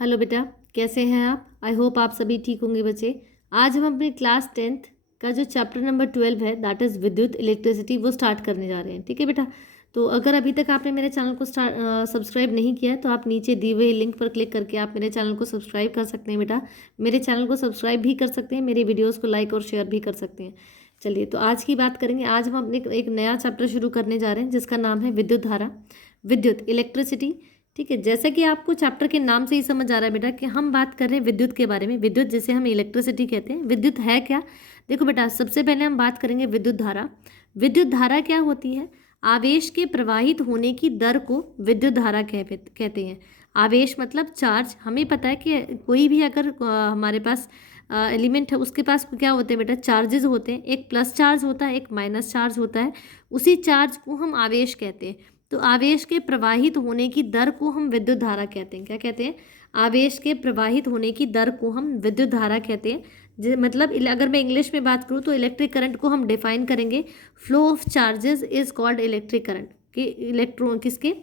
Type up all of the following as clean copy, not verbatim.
Hello बेटा, कैसे हैं आप? आई होप आप सभी ठीक होंगे बच्चे। आज हम अपने क्लास 10th का जो चैप्टर नंबर 12 है दैट इज़ विद्युत इलेक्ट्रिसिटी वो स्टार्ट करने जा रहे हैं। ठीक है बेटा। तो अगर अभी तक आपने मेरे चैनल को सब्सक्राइब नहीं किया है तो आप नीचे दिए हुए लिंक पर क्लिक करके आप मेरे चैनल को सब्सक्राइब कर सकते हैं बेटा। मेरे चैनल को सब्सक्राइब भी कर सकते हैं, मेरे वीडियोज़ को लाइक और शेयर भी कर सकते हैं। चलिए, तो आज की बात करेंगे। आज हम अपने एक नया चैप्टर शुरू करने जा रहे हैं जिसका नाम है विद्युत धारा, विद्युत इलेक्ट्रिसिटी। ठीक है, जैसा कि आपको चैप्टर के नाम से ही समझ आ रहा है बेटा कि हम बात कर रहे हैं विद्युत के बारे में। विद्युत जिसे हम इलेक्ट्रिसिटी कहते हैं। विद्युत है क्या? देखो बेटा, सबसे पहले हम बात करेंगे विद्युत धारा। विद्युत धारा क्या होती है? आवेश के प्रवाहित होने की दर को विद्युत धारा कहते हैं। आवेश मतलब चार्ज। हमें पता है कि कोई भी अगर हमारे पास एलिमेंट है उसके पास क्या होते हैं बेटा? चार्जेस होते हैं। एक प्लस चार्ज होता है, एक माइनस चार्ज होता है। उसी चार्ज को हम आवेश कहते हैं। तो आवेश के प्रवाहित होने की दर को हम विद्युत धारा कहते हैं। क्या कहते हैं? आवेश के प्रवाहित होने की दर को हम विद्युत धारा कहते हैं। मतलब अगर मैं इंग्लिश में बात करूँ तो इलेक्ट्रिक करंट को हम डिफाइन करेंगे, flow of charges is called electric current. कि इलेक्ट्रॉन किसके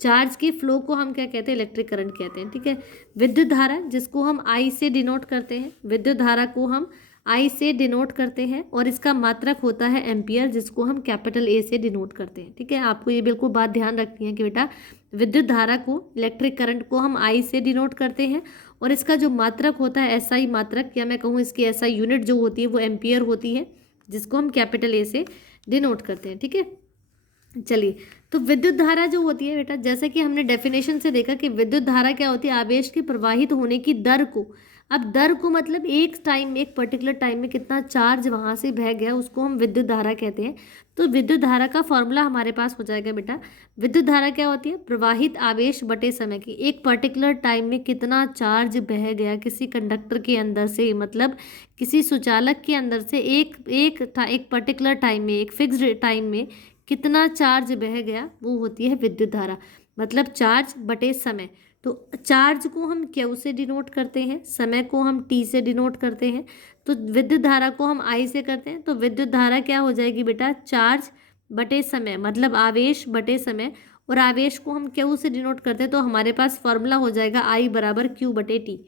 चार्ज के फ्लो को हम क्या कहते हैं? इलेक्ट्रिक करंट कहते हैं। ठीक है। विद्युत धारा जिसको हम आई से डिनोट करते हैं, विद्युत धारा को हम आई से डिनोट करते हैं और इसका मात्रक होता है एम्पियर जिसको हम कैपिटल ए से डिनोट करते हैं। ठीक है, आपको ये बिल्कुल बात ध्यान रखनी है कि बेटा विद्युत धारा को, इलेक्ट्रिक करंट को हम आई से डिनोट करते हैं और इसका जो मात्रक होता है एसआई मात्रक, या मैं कहूँ इसकी एसआई यूनिट जो होती है वो एम्पियर होती है जिसको हम कैपिटल ए से डिनोट करते हैं। ठीक है। चलिए, तो विद्युत धारा जो होती है बेटा, जैसे कि हमने डेफिनेशन से देखा कि विद्युत धारा क्या होती है? आवेश के प्रवाहित होने की दर को। अब दर को मतलब एक टाइम में, एक पर्टिकुलर टाइम में कितना चार्ज वहाँ से बह गया उसको हम विद्युत धारा कहते हैं। तो विद्युत धारा का फॉर्मूला हमारे पास हो जाएगा बेटा। विद्युत धारा क्या होती है? प्रवाहित आवेश बटे समय की। एक पर्टिकुलर टाइम में कितना चार्ज बह गया किसी कंडक्टर के अंदर से, मतलब किसी सुचालक के अंदर से एक पर्टिकुलर टाइम में, एक फिक्स्ड टाइम में कितना चार्ज बह गया, वो होती है विद्युत धारा। मतलब चार्ज बटे समय। तो चार्ज को हम क्यू से डिनोट करते हैं, समय को हम टी से डिनोट करते हैं, तो विद्युत धारा को हम आई से करते हैं। तो विद्युत धारा क्या हो जाएगी बेटा? चार्ज बटे समय, मतलब आवेश बटे समय। और आवेश को हम क्यू से डिनोट करते हैं तो हमारे पास फॉर्मूला हो जाएगा आई बराबर क्यू बटे टी।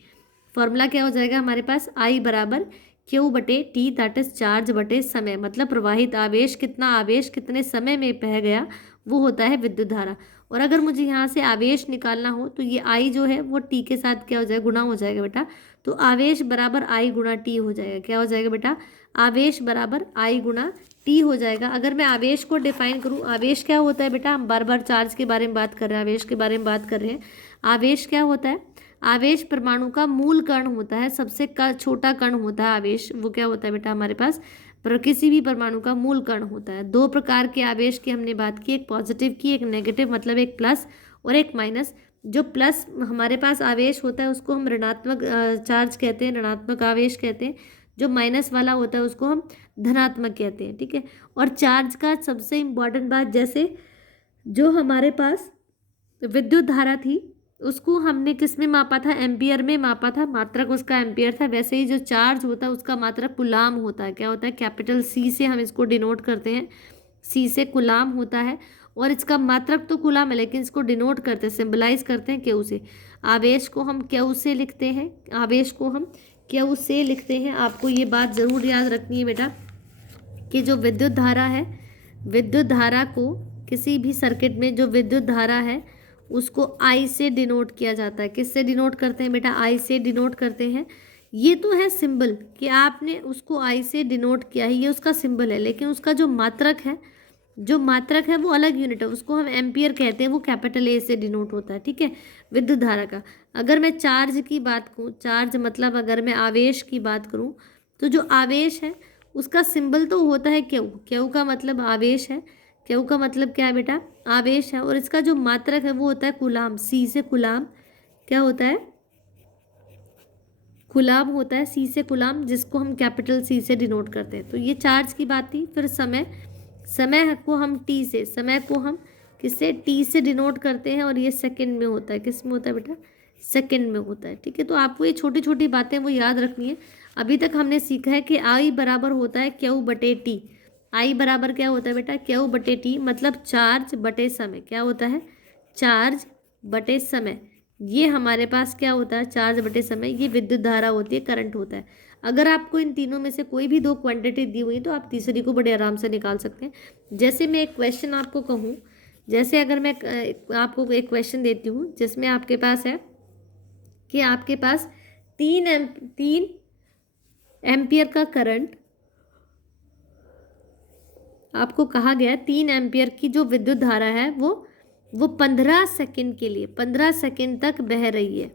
फॉर्मूला क्या हो जाएगा हमारे पास? आई बराबर क्यू बटे टी, दैट इज चार्ज बटे समय। मतलब प्रवाहित आवेश, कितना आवेश कितने समय में बह गया, वो होता है विद्युत धारा। और अगर मुझे यहाँ से आवेश निकालना हो तो ये आई जो है वो टी के साथ क्या हो जाएगा? गुणा हो जाएगा बेटा। तो आवेश बराबर आई गुणा टी हो जाएगा। क्या हो जाएगा बेटा? आवेश बराबर आई गुणा टी हो जाएगा। अगर मैं आवेश को डिफाइन करूँ, आवेश क्या होता है बेटा? हम बार बार चार्ज के बारे में बात कर रहे हैं, आवेश के बारे में बात कर रहे हैं। आवेश क्या होता है? आवेश परमाणु का मूल कण होता है, सबसे छोटा कण होता है आवेश। वो क्या होता है बेटा हमारे पास? पर किसी भी परमाणु का मूल कण होता है। दो प्रकार के आवेश की हमने बात की, एक पॉजिटिव की, एक नेगेटिव, मतलब एक प्लस और एक माइनस। जो प्लस हमारे पास आवेश होता है उसको हम ऋणात्मक चार्ज कहते हैं, ऋणात्मक आवेश कहते हैं। जो माइनस वाला होता है उसको हम धनात्मक कहते हैं। ठीक है। और चार्ज का सबसे इम्पॉर्टेंट बात, जैसे जो हमारे पास विद्युत धारा थी उसको हमने किस में मापा था? एम्पियर में मापा था, मात्रक उसका एम्पियर था। वैसे ही जो चार्ज होता है उसका मात्रक कुलाम होता है। क्या होता है? कैपिटल सी से हम इसको डिनोट करते हैं, सी से कुलाम होता है। और इसका मात्रक तो कुलाम है लेकिन इसको डिनोट करते हैं, सिंबलाइज करते हैं क्यू से। आवेश को हम क्यू से लिखते हैं, आवेश को हम क्यू से लिखते हैं। आपको ये बात ज़रूर याद रखनी है बेटा कि जो विद्युत धारा है, विद्युत धारा को किसी भी सर्किट में जो विद्युत धारा है उसको आई से डिनोट किया जाता है। किससे डिनोट करते हैं बेटा? आई से डिनोट करते हैं। ये तो है सिंबल कि आपने उसको आई से डिनोट किया है, ये उसका सिंबल है, लेकिन उसका जो मात्रक है, जो मात्रक है वो अलग यूनिट है, उसको हम एम्पियर कहते हैं, वो कैपिटल ए से डिनोट होता है। ठीक है, विद्युत धारा का। अगर मैं चार्ज की बात करूँ, चार्ज मतलब अगर मैं आवेश की बात करूँ, तो जो आवेश है उसका सिंबल तो होता है क्यू। क्यू का मतलब आवेश है, क्यू का मतलब क्या है बेटा? आवेश है। और इसका जो मात्रक है वो होता है कुलाम, सी से कुलाम। क्या होता है? कुलाम होता है, सी से कुलाम, जिसको हम कैपिटल सी से डिनोट करते हैं। तो ये चार्ज की बात थी। फिर समय, समय को हम टी से, समय को हम किससे? टी से डिनोट करते हैं और ये सेकंड में होता है। किस में होता है बेटा? सेकंड में होता है। ठीक है, तो आपको ये छोटी छोटी बातें वो याद रखनी है। अभी तक हमने सीखा है कि आई बराबर होता है क्यू बटे टी। आई बराबर क्या होता है बेटा? क्यू बटे टी, मतलब चार्ज बटे समय। क्या होता है? चार्ज बटे समय, ये हमारे पास क्या होता है, चार्ज बटे समय, ये विद्युत धारा होती है, करंट होता है। अगर आपको इन तीनों में से कोई भी दो क्वांटिटी दी हुई तो आप तीसरी को बड़े आराम से निकाल सकते हैं। जैसे मैं एक क्वेश्चन आपको कहूँ, जैसे अगर मैं आपको एक क्वेश्चन देती हूँ जिसमें आपके पास है कि आपके पास 3 एम्पियर का करंट, आपको कहा गया 3 एम्पियर की जो विद्युत धारा है वो 15 सेकंड के लिए 15 सेकंड तक बह रही है।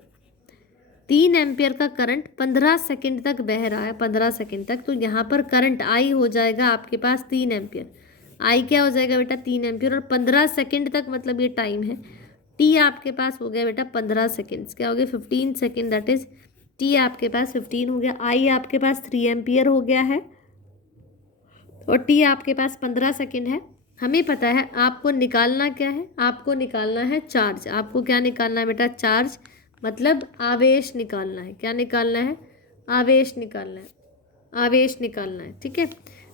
3 एम्पियर का करंट 15 सेकंड तक बह रहा है, 15 सेकंड तक। तो यहाँ पर करंट आई हो जाएगा आपके पास 3 एम्पियर। आई क्या हो जाएगा बेटा, 3 एम्पियर, और 15 सेकंड तक मतलब ये टाइम है। टी आपके पास हो गया बेटा 15 सेकेंड्स, क्या हो गया 15 सेकेंड, दैट इज टी आपके पास 15 हो गया। आई आपके पास 3 एम्पियर हो गया है और टी आपके पास 15 सेकेंड है। हमें पता है आपको निकालना क्या है, आपको निकालना है चार्ज। आपको क्या निकालना है बेटा, चार्ज, मतलब आवेश निकालना है। क्या निकालना है, आवेश निकालना है, आवेश निकालना है, ठीक है।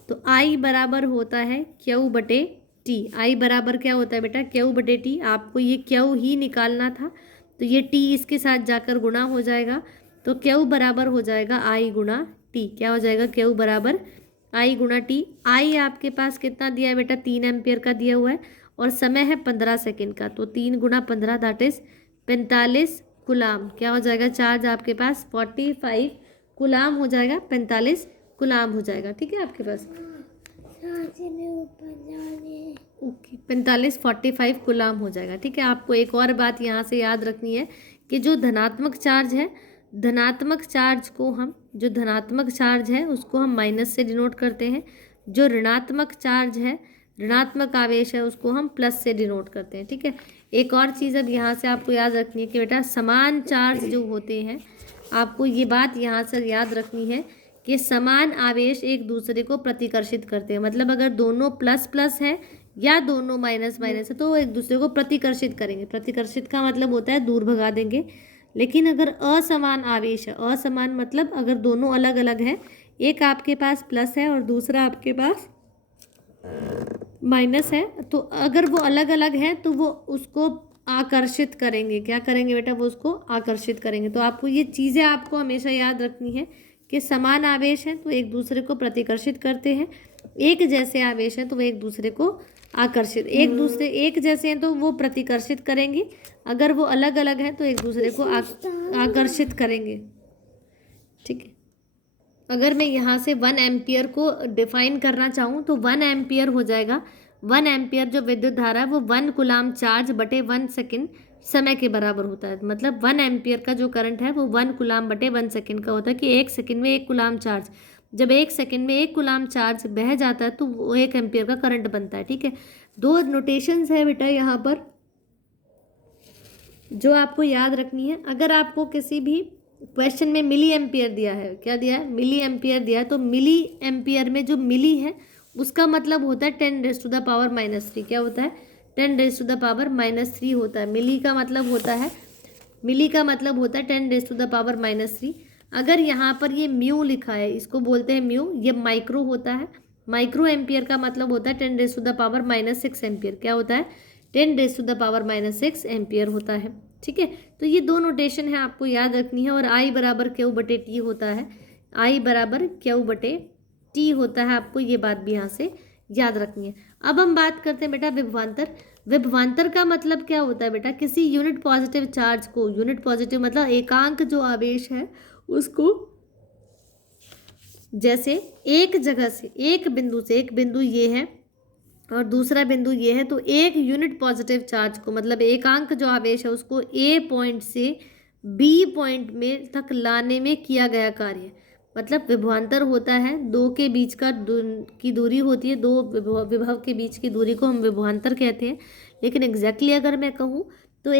तो आई बराबर होता है क्यू बटे टी। आई बराबर क्या होता है बेटा, क्यू बटे टी। आपको ये क्यू ही निकालना था, तो ये टी इसके साथ जाकर गुणा हो जाएगा, तो क्यू बराबर हो जाएगा आई गुणा टी। क्या हो जाएगा, क्यू बराबर आई गुणा टी। आई आपके पास कितना दिया है बेटा, 3 एम्पियर का दिया हुआ है और समय है 15 सेकेंड का, तो 3 गुणा 15 दैट इज 45 कुलाम। क्या हो जाएगा, चार्ज आपके पास 45 कुलाम हो जाएगा, 45 कुलाम हो जाएगा, ठीक है आपके पास। ओके, 45 कुलाम हो जाएगा, ठीक है। आपको एक और बात यहाँ से याद रखनी है कि जो धनात्मक चार्ज है, धनात्मक चार्ज को हम, जो धनात्मक चार्ज है उसको हम माइनस से डिनोट करते हैं। जो ऋणात्मक चार्ज है, ऋणात्मक आवेश है, उसको हम प्लस से डिनोट करते हैं, ठीक है। एक और चीज़ अब यहाँ से आपको याद रखनी है कि बेटा समान चार्ज जो होते हैं, आपको ये बात यहाँ से याद रखनी है कि समान आवेश एक दूसरे को प्रतिकर्षित करते हैं। मतलब अगर दोनों प्लस प्लस है या दोनों माइनस माइनस है तो वो एक दूसरे को प्रतिकर्षित करेंगे। प्रतिकर्षित का मतलब होता है दूर भगा देंगे। लेकिन अगर असमान आवेश है, असमान मतलब अगर दोनों अलग अलग है, एक आपके पास प्लस है और दूसरा आपके पास माइनस है, तो अगर वो अलग अलग है तो वो उसको आकर्षित करेंगे। क्या करेंगे बेटा, वो उसको आकर्षित करेंगे। तो आपको ये चीज़ें आपको हमेशा याद रखनी है कि समान आवेश है तो एक दूसरे को प्रतिकर्षित करते हैं, एक जैसे आवेश है तो वो एक दूसरे को आकर्षित, एक जैसे हैं तो वो प्रतिकर्षित करेंगे, अगर वो अलग अलग हैं तो एक दूसरे को आकर्षित करेंगे, ठीक है। अगर मैं यहाँ से 1 एम्पियर को डिफाइन करना चाहूँ तो 1 एम्पियर हो जाएगा, 1 एम्पियर जो विद्युत धारा है वो 1 कुलाम चार्ज बटे 1 सेकेंड समय के बराबर होता है। मतलब 1 एम्पियर का जो करंट है वो 1 कुलाम बटे 1 सेकेंड का होता है कि 1 सेकेंड में 1 कुलाम चार्ज। जब 1 सेकेंड में 1 कुलाम चार्ज बह जाता है तो वो 1 एम्पियर का करंट बनता है, ठीक है। 2 नोटेशंस है बेटा यहाँ पर जो आपको याद रखनी है। अगर आपको किसी भी क्वेश्चन में मिली एम्पियर दिया है, क्या दिया है, मिली एम्पियर दिया है, तो मिली एम्पियर में जो मिली है उसका मतलब होता है 10⁻⁻3। क्या होता है, 10⁻⁻3 होता है। मिली का मतलब होता है 10⁻⁻3। अगर यहाँ पर ये म्यू लिखा है, इसको बोलते हैं म्यू, ये माइक्रो होता है। माइक्रो एम्पियर का मतलब होता है 10⁻⁻6 एम्पियर। क्या होता है, 10⁻⁻6 एम्पियर होता है, ठीक है। तो ये 2 नोटेशन है आपको याद रखनी है। और आई बराबर क्यू बटे टी होता है, आई बराबर क्यू बटे टी होता है, आपको ये बात भी यहाँ से याद रखनी है। अब हम बात करते हैं बेटा विभवांतर। विभवांतर का मतलब क्या होता है बेटा, किसी यूनिट पॉजिटिव चार्ज को, यूनिट पॉजिटिव मतलब एकांक जो आवेश है उसको, जैसे एक जगह से, एक बिंदु से, एक बिंदु ये है और दूसरा बिंदु ये है, तो एक यूनिट पॉजिटिव चार्ज को, मतलब एकांक जो आवेश है उसको ए पॉइंट से बी पॉइंट में तक लाने में किया गया कार्य, मतलब विभवांतर होता है। दो के बीच का की दूरी होती है, दो विभव के बीच की दूरी को हम विभवांतर कहते हैं। लेकिन एग्जैक्टली अगर मैं कहूँ तो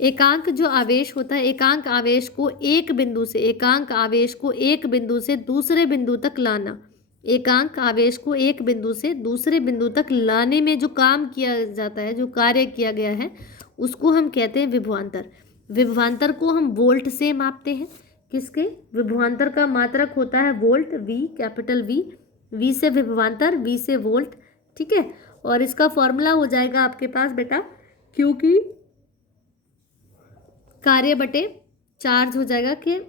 एकांक जो आवेश होता है, एकांक आवेश को एक बिंदु से, एकांक आवेश को एक बिंदु से दूसरे बिंदु तक लाना, एकांक आवेश को एक बिंदु से दूसरे बिंदु तक लाने में जो काम किया जाता है, जो कार्य किया गया है, उसको हम कहते हैं विभवांतर। विभवांतर को हम वोल्ट से मापते हैं। किसके, विभवांतर का मात्रक होता है volt, V, capital V, V से विभवांतर, वी से वोल्ट, ठीक है। और इसका फॉर्मूला हो जाएगा आपके पास बेटा, क्योंकि कार्य बटे चार्ज हो जाएगा, कि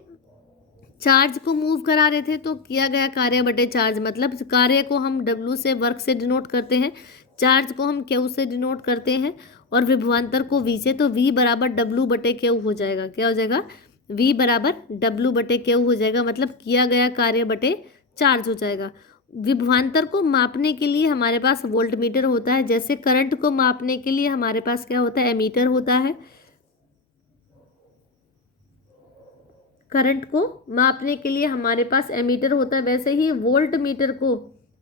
चार्ज को मूव करा रहे थे तो किया गया कार्य बटे चार्ज, मतलब कार्य को हम W से, वर्क से डिनोट करते हैं, चार्ज को हम Q से डिनोट करते हैं, और विभवांतर को V से, तो V बराबर W बटे Q हो जाएगा। क्या हो जाएगा? V बराबर W बटे Q हो जाएगा, मतलब किया गया कार्य बटे चार्ज हो जाएगा। विभवांतर को मापने के लिए हमारे पास वोल्ट मीटर होता है, जैसे करंट को मापने के लिए हमारे पास क्या होता है? एमीटर होता है। करंट को मापने के लिए हमारे पास एमीटर होता है, वैसे ही वोल्ट मीटर को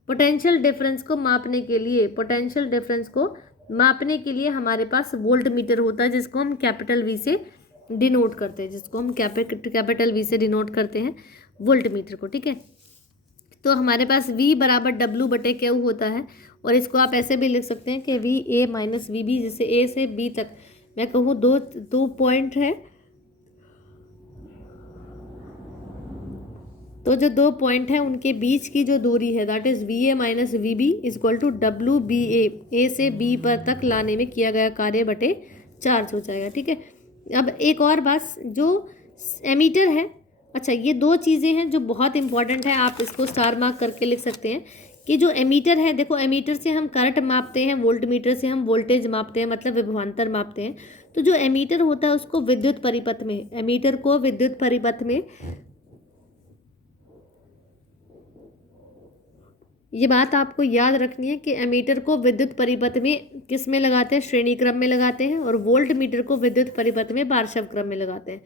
पोटेंशियल डिफरेंस को मापने के लिए, पोटेंशियल डिफरेंस को मापने के लिए हमारे पास वोल्ट मीटर होता है, जिसको हम कैपिटल वी से डिनोट करते हैं, जिसको हम कैपिटल वी से डिनोट करते हैं वोल्ट मीटर को। ठीक है, तो हमारे पास V बराबर W बटे Q होता है, और इसको आप ऐसे भी लिख सकते हैं कि VA माइनस VB, जिससे A से B तक मैं कहूँ दो पॉइंट है, तो जो दो पॉइंट है उनके बीच की जो दूरी है that is VA minus VB equal to WBA, A से B पर तक लाने में किया गया कार्य बटे चार्ज हो जाएगा। ठीक है, अब एक और बात, जो एमीटर है, अच्छा ये दो चीज़ें हैं जो बहुत इंपॉर्टेंट है, आप इसको स्टार मार्क करके लिख सकते हैं कि जो एमीटर है, देखो एमीटर से हम करंट मापते हैं, वोल्ट मीटर से हम वोल्टेज मापते हैं, मतलब विभवांतर मापते हैं। तो जो एमीटर होता है उसको विद्युत परिपथ में, एमीटर को विद्युत परिपथ में, ये बात आपको याद रखनी है कि एमीटर को विद्युत परिपथ में किस में लगाते हैं? श्रेणी क्रम में लगाते हैं, और वोल्ट मीटर को विद्युत परिपथ में पार्श्व क्रम में लगाते हैं।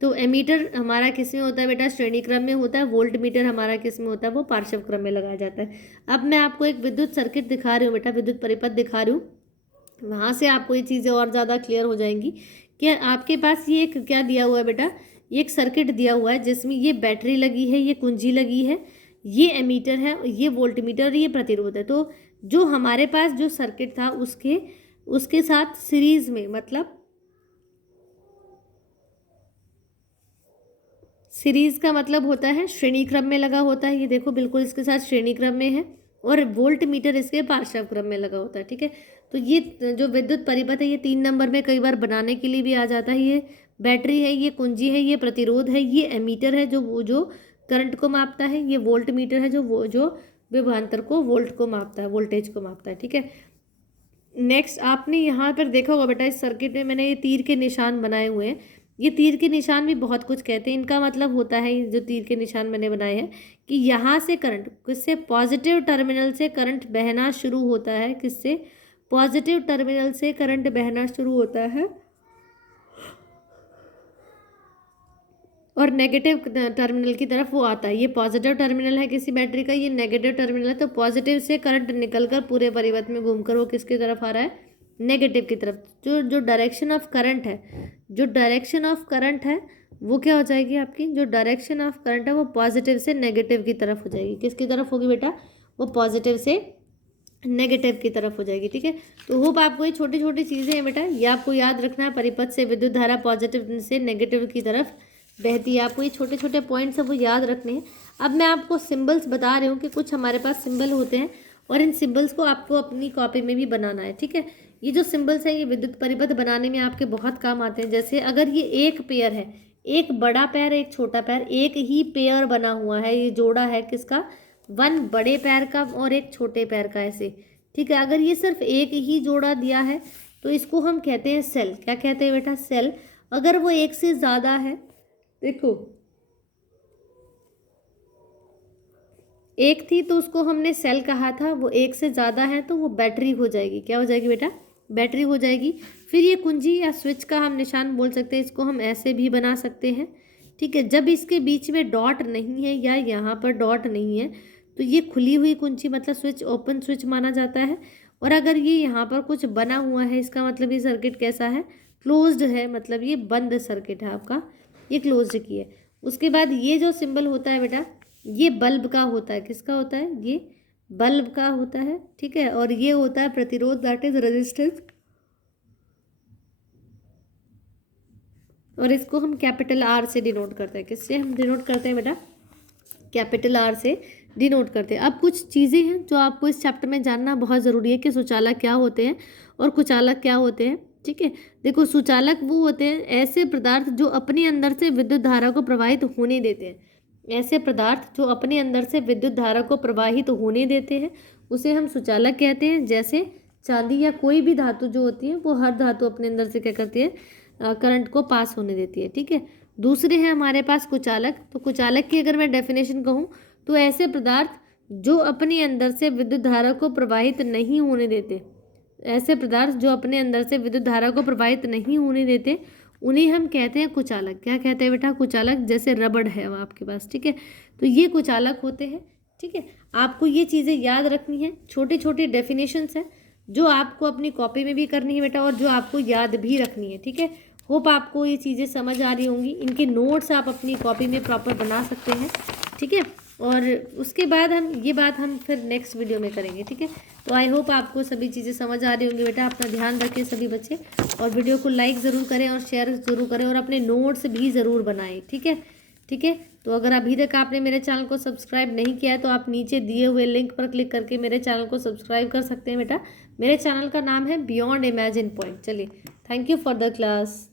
तो एमीटर हमारा किस में होता है बेटा? श्रेणी क्रम में होता है। वोल्ट मीटर हमारा किस में होता है? वो पार्श्व क्रम में लगाया जाता है। अब मैं आपको एक विद्युत सर्किट दिखा रही हूँ बेटा, विद्युत परिपथ दिखा रही हूँ, वहाँ से आपको ये चीज़ें और ज़्यादा क्लियर हो जाएंगी कि आपके पास ये एक क्या दिया हुआ है बेटा, ये एक सर्किट दिया हुआ है जिसमें ये बैटरी लगी है, ये कुंजी लगी है, ये एमीटर है, ये वोल्ट मीटर और ये प्रतिरोध है। तो जो हमारे पास जो सर्किट था उसके साथ सीरीज में, मतलब सीरीज का मतलब होता है श्रेणी क्रम में लगा होता है। ये देखो बिल्कुल इसके साथ श्रेणी क्रम में है, और वोल्ट मीटर इसके पार्श्व क्रम में लगा होता है। ठीक है, तो ये जो विद्युत परिपथ है ये 3 नंबर में कई बार बनाने के लिए भी आ जाता है। ये बैटरी है, ये कुंजी है, ये प्रतिरोध है, ये एमीटर है जो करंट को मापता है, ये वोल्ट मीटर है जो विभवांतर को, वोल्ट को मापता है, वोल्टेज को मापता है। ठीक है, नेक्स्ट आपने यहाँ पर देखा होगा बेटा, इस सर्किट में मैंने ये तीर के निशान बनाए हुए हैं। ये तीर के निशान भी बहुत कुछ कहते हैं। इनका मतलब होता है, जो तीर के निशान मैंने बनाए हैं, कि यहाँ से करंट, किससे? पॉजिटिव टर्मिनल से करंट बहना शुरू होता है। किससे? पॉजिटिव टर्मिनल से करंट बहना शुरू होता है, और नेगेटिव टर्मिनल की तरफ वो आता है। ये पॉजिटिव टर्मिनल है किसी बैटरी का, ये नेगेटिव टर्मिनल है। तो पॉजिटिव से करंट निकलकर पूरे परिपथ में घूमकर वो किसकी तरफ आ रहा है? नेगेटिव की तरफ। जो डायरेक्शन ऑफ करंट है, जो डायरेक्शन ऑफ करंट है वो क्या हो जाएगी आपकी? जो डायरेक्शन ऑफ करंट है वो पॉजिटिव से नेगेटिव की तरफ हो जाएगी। किसकी तरफ होगी बेटा? वो पॉजिटिव से नेगेटिव की तरफ हो जाएगी। ठीक है, तो होप आपको ये छोटी छोटी चीज़ें हैं बेटा, ये आपको याद रखना है। परिपथ से विद्युत धारा पॉजिटिव से नेगेटिव की तरफ बहती है, आपको ये छोटे छोटे पॉइंट्स हैं वो याद रखने हैं। अब मैं आपको सिंबल्स बता रही हूँ कि कुछ हमारे पास सिंबल होते हैं, और इन सिंबल्स को आपको अपनी कॉपी में भी बनाना है। ठीक है, ये जो सिंबल्स हैं ये विद्युत परिपथ बनाने में आपके बहुत काम आते हैं। जैसे अगर ये एक पेयर है, एक बड़ा पैर एक छोटा पैर, एक ही पेयर बना हुआ है, ये जोड़ा है किसका? 1 बड़े पैर का और एक छोटे पैर का, ऐसे। ठीक है, अगर ये सिर्फ एक ही जोड़ा दिया है तो इसको हम कहते हैं सेल। क्या कहते हैं बेटा? सेल। अगर वो एक से ज़्यादा है, देखो एक थी तो उसको हमने सेल कहा था, वो एक से ज़्यादा है तो वो बैटरी हो जाएगी। क्या हो जाएगी बेटा? बैटरी हो जाएगी। फिर ये कुंजी या स्विच का हम निशान बोल सकते हैं, इसको हम ऐसे भी बना सकते हैं। ठीक है, जब इसके बीच में डॉट नहीं है या यहाँ पर डॉट नहीं है तो ये खुली हुई कुंजी, मतलब स्विच, ओपन स्विच माना जाता है। और अगर ये यहाँ पर कुछ बना हुआ है, इसका मतलब ये सर्किट कैसा है? क्लोज्ड है, मतलब ये बंद सर्किट है आपका, ये क्लोज्ड की है। उसके बाद ये जो सिंबल होता है बेटा, ये बल्ब का होता है। किसका होता है? ये बल्ब का होता है। ठीक है, और ये होता है प्रतिरोध, दैट इज रेजिस्टेंस, और इसको हम कैपिटल R से डिनोट करते हैं। किससे हम डिनोट करते हैं बेटा? कैपिटल आर से डिनोट करते हैं। अब कुछ चीज़ें हैं जो आपको इस चैप्टर में जानना बहुत ज़रूरी है कि सुचालक क्या होते हैं और कुचालक क्या होते हैं। ठीक है, देखो सुचालक वो होते हैं ऐसे पदार्थ जो अपने अंदर से विद्युत धारा को प्रवाहित होने देते हैं। ऐसे पदार्थ जो अपने अंदर से विद्युत धारा को प्रवाहित होने देते हैं उसे हम सुचालक कहते हैं। जैसे चांदी या कोई भी धातु जो होती है वो हर धातु अपने अंदर से क्या करती है, करंट को पास होने देती है। ठीक है, दूसरे हैं हमारे पास कुचालक। तो कुचालक की अगर मैं डेफिनेशन कहूँ तो ऐसे पदार्थ जो अपने अंदर से विद्युत धारा को प्रवाहित नहीं होने देते, ऐसे पदार्थ जो अपने अंदर से विद्युत धारा को प्रवाहित नहीं होने देते उन्हें हम कहते हैं कुचालक। क्या कहते हैं बेटा? कुचालक। जैसे रबड़ है वो आपके पास, ठीक है, तो ये कुचालक होते हैं। ठीक है, आपको ये चीज़ें याद रखनी है, छोटी छोटी डेफिनेशंस हैं जो आपको अपनी कॉपी में भी करनी है बेटा और जो आपको याद भी रखनी है। ठीक है, होप आपको ये चीज़ें समझ आ रही होंगी। इनके नोट्स आप अपनी कॉपी में प्रॉपर बना सकते हैं। ठीक है, और उसके बाद हम फिर नेक्स्ट वीडियो में करेंगे। ठीक है, तो आई होप आपको सभी चीज़ें समझ आ रही होंगी बेटा। अपना ध्यान रखें सभी बच्चे, और वीडियो को लाइक ज़रूर करें और शेयर ज़रूर करें और अपने नोट्स भी ज़रूर बनाएं। ठीक है, ठीक है, तो अगर अभी तक आपने मेरे चैनल को सब्सक्राइब नहीं किया है तो आप नीचे दिए हुए लिंक पर क्लिक करके मेरे चैनल को सब्सक्राइब कर सकते हैं बेटा। मेरे चैनल का नाम है बियॉन्ड इमेजिन पॉइंट। चलिए, thank you for the class.